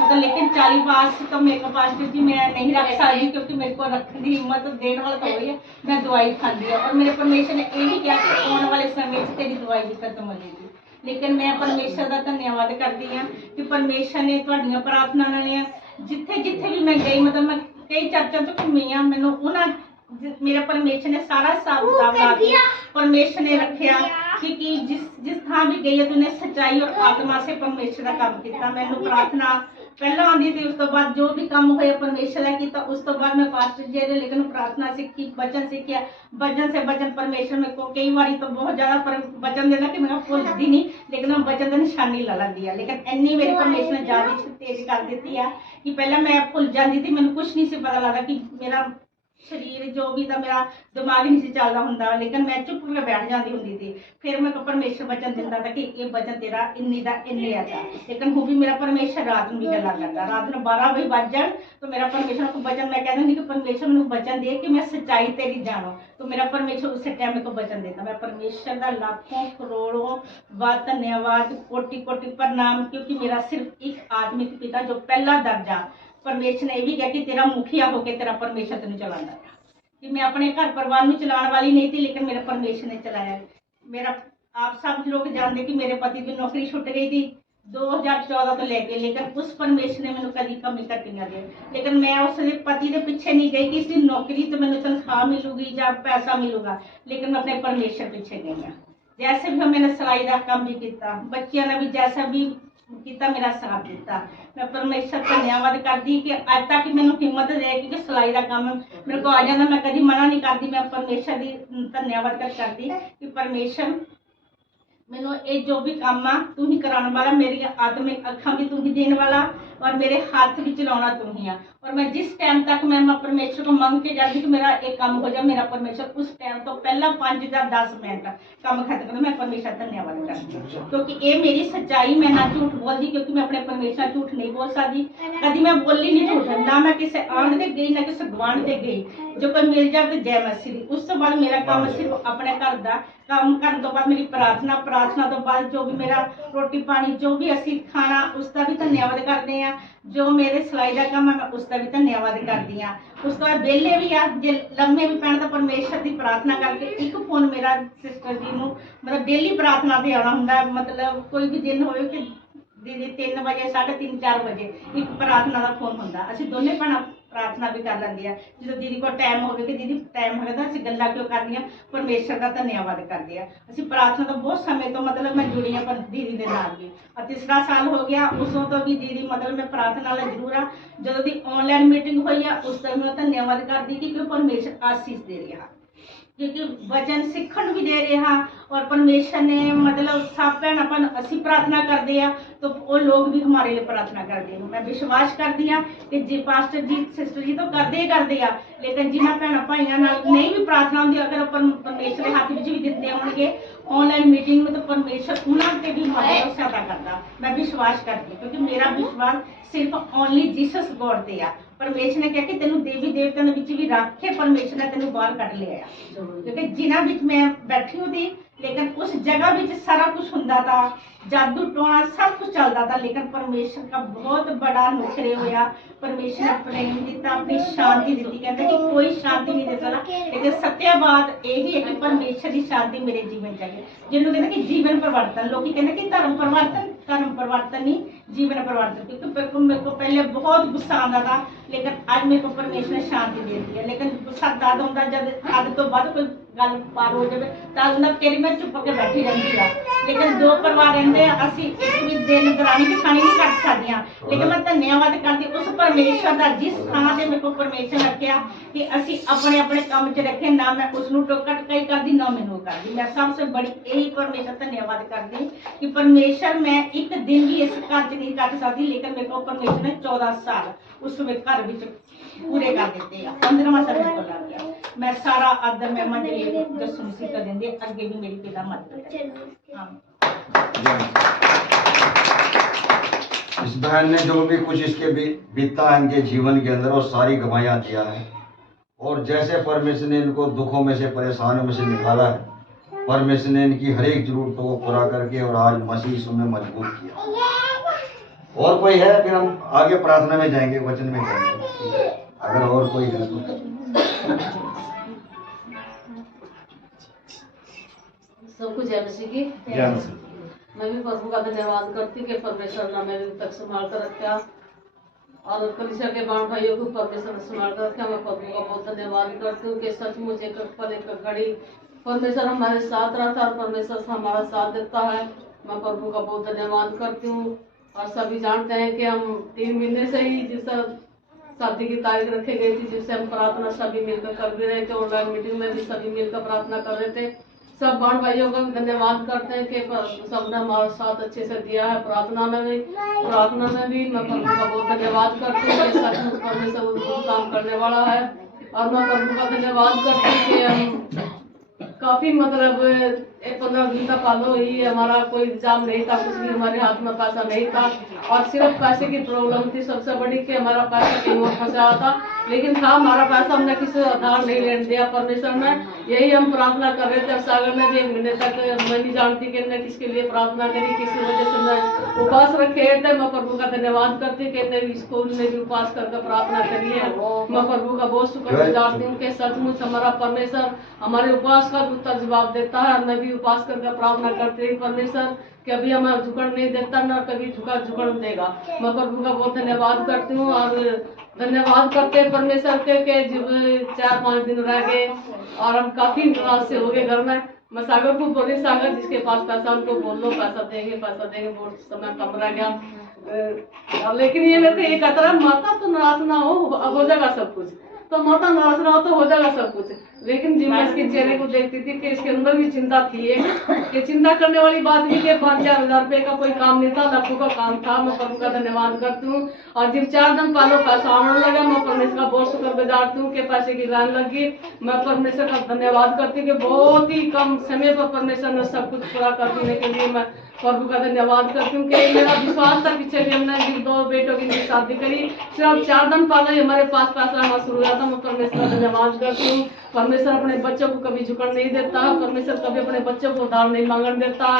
मतलब लेकिन 40 पास तो मेरे को पास्टर जी मैं नहीं रख सकती क्योंकि मेरे को रखने की हिम्मत देने वाला तो वही है मैं दवाई खाती है और मेरे परमेश्वर ने यह भी कहा कि आने वाले समय से तेरी दवाई भी खत्म हो जाएगी लेकिन मैं परमेश्वर का धन्यवाद करती हाँ कि परमेश्वर ने तुहाड़ियां प्रार्थना ने जिथे जिथे भी मैं गई मतलब मैं कई चर्चों च घूमी हाँ मैनू उन्होंने मेरे परमेश्वर ने सारा हिसाब किताब ला के परमेश्वर ने रखा कि जिस थां भी गई है तूने सच्चाई और आत्मा से परमेश्वर का काम किया मैनू प्रार्थना पहला आती थी उस तो बाद जो भी काम होया परमेश्वर का किया उस तो बाद मैं पास्टर जी ने लेकिन प्रार्थना सीखी वचन सीखिया वचन से वचन परमेश्वर मेरे को कई बार तो बहुत ज्यादा वचन देना कि मैं भुलती नहीं लेकिन मैं वचन की निशानी ला लेंदी है लेकिन इन्नी मेरे परमेश्वर ने ज्यादा तेज कर दी है कि पहला मैं भुल जाती थी मैंने कुछ नहीं से पता लगता कि मेरा शरीर जो भी था मेरा दिमाग नहीं से चलता होंगे लेकिन मैं चुप के बैठ जाती होंगी थी फिर मैं परमेश्वर वचन दिता था कि ये वचन तेरा इन्नी का इन्ने आता लेकिन वो भी मेरा परमेश्वर रात में भी गल्लां करता रात में 12 बजे बज जाए तो मेरा परमेश्वर को वचन मैं कहती कि परमेश्वर मैं वचन दे कि मैं सच्चाई तेरी जानो तो मेरा परमेश्वर उस टाइम मेरे को वचन देता मैं परमेश्वर का लाखों करोड़ों बात धन्यवाद कोटि कोटि प्रणाम क्योंकि मेरा सिर्फ एक आत्मिक पिता जो पहला दर्जा परमेश्वर ने यह भी कहा कि तेरा मुखिया होकर तेरा परमेश्वर तेन चलाता कि मैं अपने घर परिवार में चलाने वाली नहीं थी लेकिन मेरे परमेश्वर ने चलाया मेरा आप सब लोग जानते कि मेरे पति की नौकरी छुट गई थी 2014 तो लेके लेकिन उस परमेश्वर ने मैंने कभी कमी करके ना दी लेकिन मैं उस पति के पीछे नहीं गई कि इसकी नौकरी तो मैंने तनख्वाह मिलूगी या पैसा मिलूगा लेकिन मैं अपने परमेश्वर पीछे गई हाँ जैसे भी मैंने सिलाई का काम भी किया बच्चों ने भी जैसा भी किया मेरा साथ दिता मैं परमेश्वर धन्यवाद करती कि अज तक मैंने हिम्मत दे कि सिलाई का काम मेरे को आ जाता मैं कभी मना नहीं करती मैं परमेश्वर की धन्यवाद करती कि परमेश्वर मैनू ये जो भी काम आ तू ही कराने वाला मेरी आत्मिक अखा भी तू ही देने वाला और मेरे हाथ भी चलाना तू ही आ और मैं जिस टाइम तक मैं परमेश्वर को मांग के जाती कि मेरा एक काम हो जाए मेरा परमेश्वर उस टाइम तो पहला 5 या 10 मिनट काम खत्म करना मैं परमेश्वर धन्यवाद करती क्योंकि ये मेरी सच्चाई मैं ना झूठ बोलती क्योंकि मैं अपने परमेश्वर झूठ नहीं बोल सकती कभी मैं बोली नहीं झूठ ना मैं किसी आंढ से गई ना किसी गुआढ़ से गई जो कोई मिल जाए तो जय मसीह उस तो बाद मेरा काम सिर्फ अपने घर का काम करने तो बाद मेरी प्रार्थना तो बाद जो भी मेरा रोटी पानी जो भी असी खाना उसका भी धन्यवाद करते हैं जो मेरे सिलाई का काम है मैं उसका भी धन्यवाद करती हाँ उस तो बाद वेले भी आ जे लम्मे भी पैण तो परमेश्वर की प्रार्थना करके एक फोन मेरा सिस्टर जी को मतलब डेली प्रार्थना से आना होंगे मतलब कोई भी दिन हो कि दीदी 3 बजे 3:30 4 बजे एक प्रार्थना का फोन होंगे असं दोनों भैन प्रार्थना भी कर लेंदी है। जो दीदी को टाइम हो गया कि दीदी टाइम हो गया तो ਅਸੀਂ ਗੱਲਾਂ ਕਿਉਂ ਕਰਨੀਆਂ, ਪਰਮੇਸ਼ਰ ਦਾ ਧੰਨਵਾਦ ਕਰਦੇ ਆ। ਅਸੀਂ ਪ੍ਰਾर्थना ਤੋਂ ਬਹੁਤ ਸਮੇਂ ਤੋਂ ਮਤਲਬ ਮੈਂ ਜੁੜੀ ਆ ਪਰ ਦੀਦੀ ਦੇ ਨਾਲ ਵੀ, ਆ ਤੀਸਰਾ ਸਾਲ ਹੋ ਗਿਆ। ਉਸੋਂ ਤੋਂ ਵੀ ਦੀਦੀ ਮਤਲਬ ਮੈਂ ਪ੍ਰਾर्थना ਨਾਲ ਜ਼ਰੂਰ ਆ। ਜਦੋਂ ਦੀ ਆਨਲਾਈਨ ਮੀਟਿੰਗ ਹੋਈ ਆ ਉਸ ਟਾਈਮ ਮੈਂ ਧੰਨਵਾਦ ਕਰਦੀ ਕਿ ਪਰਮੇਸ਼ਰ ਆਸੀਸ ਦੇ ਰਿਹਾ, क्योंकि वचन सीखण भी दे रहे हाँ और परमेश्वर ने मतलब सब भैन अपन असी प्रार्थना करते हैं तो वो लोग भी हमारे लिए प्रार्थना करते हैं। मैं विश्वास करती हाँ कि जी पास्टर जी सिस्टर जी तो करते हैं, लेकिन जिन्होंने भैन भाइयों नहीं भी प्रार्थना होती अगर परमेश्वर के हाथ में भी दिते होंगे ऑनलाइन मीटिंग में तो परमेश्वर उन्होंने भी मदद सहायता करता। मैं विश्वास करती हूँ क्योंकि मेरा विश्वास सिर्फ ओनली जीसस गॉड ते आ। परमेश्वर ने कहा कि तेन देवी देवता भी रख के परमेश्वर ने तेन बाहर कढ़ लिया, क्योंकि जिन्हों में मैं बैठी हूँ थी लेकिन उस जगह में सारा कुछ होंदा था, जादू टोना सब कुछ चलता था, लेकिन परमेश्वर का बहुत बड़ा नुकरे होया। परमेश्वर ने प्रेम दिता, अपनी शांति दी। कहते कि कोई शांति नहीं दे सकता, लेकिन सत्यवाद यही है कि परमेश्वर की शांति मेरे जीवन चाहिए। जिन्होंने कहते कि जीवन परिवर्तन, लोग कहते कि धर्म परिवर्तन नहीं जीवन परिवर्तन। क्योंकि मेरे को पहले बहुत गुस्सा आता था, लेकिन आज मेरे को परमेश्वर ने शांति दे दी है। लेकिन गुस्सा तद होता जब अद तो बाद कोई गल पार हो जाए तद फिर मैं चुप के बैठी रहती है। लेकिन दो परिवार रहते असी एक भी दिन दरानी जठानी नहीं कर सकदियां, लेकिन मैं धन्यवाद करती उस परमेश्वर का जिस थां से मेरे को परमेश्वर रखा कि असी अपने अपने काम च रखे, ना मैं उसनूं टोका टकाई करती ना मैनूं करती। मैं सबसे बड़ी यही परमेश्वर धन्यवाद करती कि परमेश्वर मैं एक दिन भी इस घर च नहीं कट सकती, लेकिन मेरे को परमेश्वर ने 14 साल उस घर विच पूरे कर दिते। 15वां साल मेरे को लग गया। मैं सारा आदर महिमा जस्सू मसीह को देंगे, अगे भी मेरी पिता मदद करें। हाँ। इस बहन ने जो भी कुछ इसके बीता है इनके जीवन के अंदर वो सारी गवाहियां दिया है, और जैसे परमेश्वर ने इनको दुखों में से परेशानियों में से निकाला है, परमेश्वर ने इनकी हर एक जरूरतों को पूरा करके और आज मसीह यीशु में मजबूत किया। और कोई है फिर हम आगे प्रार्थना में जाएंगे, वचन में जाएंगे, अगर और कोई है तो। सब कुछ है मसीह की। मैं भी प्रभु का धन्यवाद करती कि परमेश्वर ने मेरे तक संभाल कर रखा और कलीसिया के बाण भाइयों को परमेश्वर ने संभाल कर रखा। मैं प्रभु का बहुत धन्यवाद करती हूँ कि सचमुच एक पल एक घड़ी परमेश्वर हमारे साथ रहता और परमेश्वर हमारा साथ देता है। मैं प्रभु का बहुत धन्यवाद करती हूँ। और सभी जानते हैं कि हम 3 महीने से ही जिस शादी की तारीख रखी गई थी, जिससे हम प्रार्थना सभी मिलकर कर भी रहे थे, ऑनलाइन मीटिंग में भी सभी मिलकर प्रार्थना कर रहे थे। सब बाण भाइयों का भी धन्यवाद करते हैं कि सबने हमारा साथ अच्छे से दिया है। प्रार्थना में भी मैं प्रभु का बहुत धन्यवाद करती हूँ कि सचमुच परमेश्वर उनको काम करने वाला है। और मैं प्रभु का धन्यवाद करती हूँ कि हम काफी मतलब 15 दिन का पालो ही हमारा कोई इंतजाम नहीं था, कुछ भी हमारे हाथ में पैसा नहीं था और सिर्फ पैसे की प्रॉब्लम थी सबसे बड़ी कि हमारा पैसा कहीं और फंसा था। लेकिन था हमारा पैसा, हमने किसी से उधार नहीं लेने दिया परमेश्वर में। यही हम प्रार्थना कर रहे थे। सागर में भी 1 महीने तक मैं नहीं जानती कि मैं किसके लिए प्रार्थना करी, किसी वजह से मैं उपवास रखे थे। मैं प्रभु का धन्यवाद करती कि मैं स्कूल में भी उपवास करके प्रार्थना करी है। मैं प्रभु का बहुत शुक्रगुजार हूँ कि सचमुच हमारा परमेश्वर हमारे उपवास का उत्तर जवाब देता है। मैं भी उपवास करके प्रार्थना करती हूँ परमेश्वर कभी हमें झुकन नहीं देता, ना कभी झुकन देगा। मैं प्रभु का बहुत धन्यवाद करती हूँ और धन्यवाद करते हैं परमेश्वर के जब 4-5 दिन रह गए और हम काफी नाराज से हो गए घर में। मैं सागर को बोली, सागर जिसके पास पैसा उनको बोल लो पैसा देंगे बहुत समय कम रह गया। लेकिन ये मेरे को ये कहता रहा माता तो नाराज ना हो जाएगा सब कुछ, तो माता नाराज ना हो तो हो जाएगा सब कुछ। लेकिन जब मैं इसके चेहरे को देखती थी कि इसके अंदर भी चिंता थी, कि चिंता करने वाली बात भी कि 5-4 हज़ार रुपए का कोई काम नहीं था, लाखों का काम था। मैं प्रभु का धन्यवाद करती हूँ। और जब 4 दिन पहले पैसा आने लगा, मैं परमेश्वर का बहुत शुक्रगुजार हूँ कि पैसे की लाइन लगी। मैं परमेश्वर का धन्यवाद करती हूँ कि बहुत ही कम समय पर परमेश्वर ने सब कुछ पूरा कर देने के लिए मैं प्रभु का धन्यवाद करती हूँ कि मेरा विश्वास था। पीछे भी हमने 2 बेटों की शादी करी, सिर्फ 4 दिन पहले हमारे पास पैसा आना शुरू हुआ था। मैं परमेश्वर का धन्यवाद करती हूँ। परमेश्वर अपने बच्चों को कभी झुकन नहीं देता, परमेश्वर कभी अपने बच्चों को उधार नहीं मांगने देता।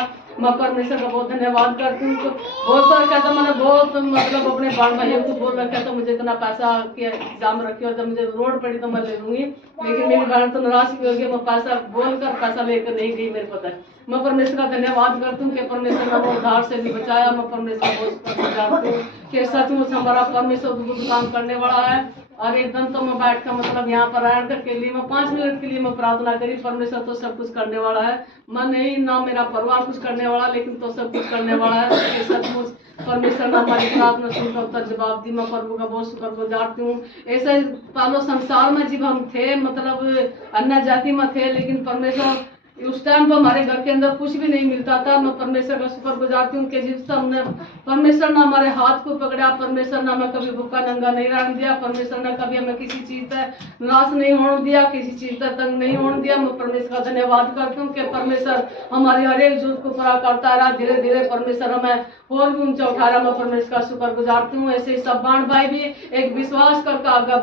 मैं परमेश्वर का बहुत धन्यवाद करती हूँ। बहुत सारा कहता मैंने बहुत मतलब अपने बाण भाइयों को बोल रखा तो मुझे इतना पैसा के इंतजाम रखी और जब मुझे रोड पड़ी तो मैं ले लूंगी, लेकिन मेरी बहन तो नाराज भी हो गई। मैं पैसा बोलकर पैसा लेकर नहीं गई, मेरे पता है। मैं परमेश्वर का धन्यवाद करती हूँ कि परमेश्वर ने वो उधार से भी बचाया। मैं परमेश्वर को बहुत जानती हूँ कि सचमुच हमारा परमेश्वर काम करने वाला है। और एकदम तो मैं बैठ कर मतलब यहाँ पर आया के लिए मैं 5 मिनट के लिए मैं प्रार्थना करी। परमेश्वर तो सब कुछ करने वाला है, मैं नहीं ना मेरा परिवार कुछ करने वाला, लेकिन तो सब कुछ करने वाला है। सचमुच परमेश्वर ने हमारी प्रार्थना सुनकर उत्तर जवाब दी। मैं प्रभु का बहुत शुक्र गुजारती हूँ। ऐसे पालो संसार में जब हम थे मतलब अन्य जाति में थे, लेकिन परमेश्वर उस टाइम पर हमारे घर के अंदर कुछ भी नहीं मिलता था। मैं परमेश्वर का शुक्र गुजारती हूँ कि जिस हमने परमेश्वर ने हमारे हाथ को पकड़ा, परमेश्वर ने हमें कभी भूखा नंगा नहीं रहने दिया, परमेश्वर ने कभी हमें किसी चीज पर नाश नहीं होने दिया, किसी चीज पर तंग नहीं होने दिया। मैं परमेश्वर का धन्यवाद करती हूँ कि परमेश्वर हमारी हर एक जरूरत को पूरा करता रहा। धीरे धीरे परमेश्वर हमें और भी ऊंचा उठा रहा। मैं परमेश्वर का शुक्र गुजारती हूँ। ऐसे ही सब बाण भाई भी एक विश्वास करके आगे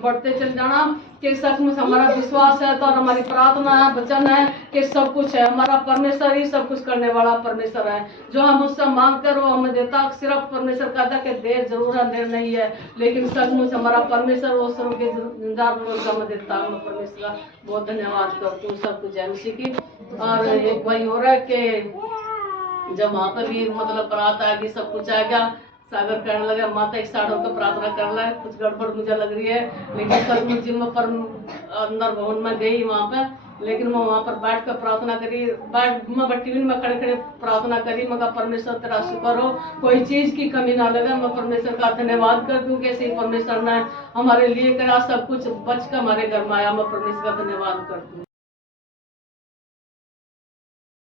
बढ़ते चल जाना कि सचमुच हमारा विश्वास है तो और हमारी प्रार्थना है, वचन है कि सब कुछ है। हमारा परमेश्वर ही सब कुछ करने वाला परमेश्वर है। जो हम उससे मांगते हैं वो हमें देता। सिर्फ परमेश्वर कहता है कि देर जरूर है, देर नहीं है, लेकिन सचमुच हमारा परमेश्वर वो सर्व के हमें देता। मैं परमेश्वर का बहुत धन्यवाद करती हूँ। सब कुछ जय मसीह की। और एक भाई हो रहा है कि जब वहाँ पर भी मतलब बारात आ गई, सब कुछ आ गया, सागर कहने लगा माता एक साइड होकर प्रार्थना कर रहा है, कुछ गड़बड़ मुझे लग रही है। लेकिन सचमुच जिन में पर अंदर भवन में गई वहाँ पे, लेकिन मैं वहाँ पर बैठ कर प्रार्थना करी, मैं टीवी में खड़े खड़े प्रार्थना करी। मगर परमेश्वर तेरा शुक्र हो, कोई चीज की कमी ना लगे। मैं परमेश्वर का धन्यवाद करती हूँ कैसे परमेश्वर ने हमारे लिए करा, सब कुछ बच कर हमारे घर में आया। मैं परमेश्वर का धन्यवाद करती हूँ।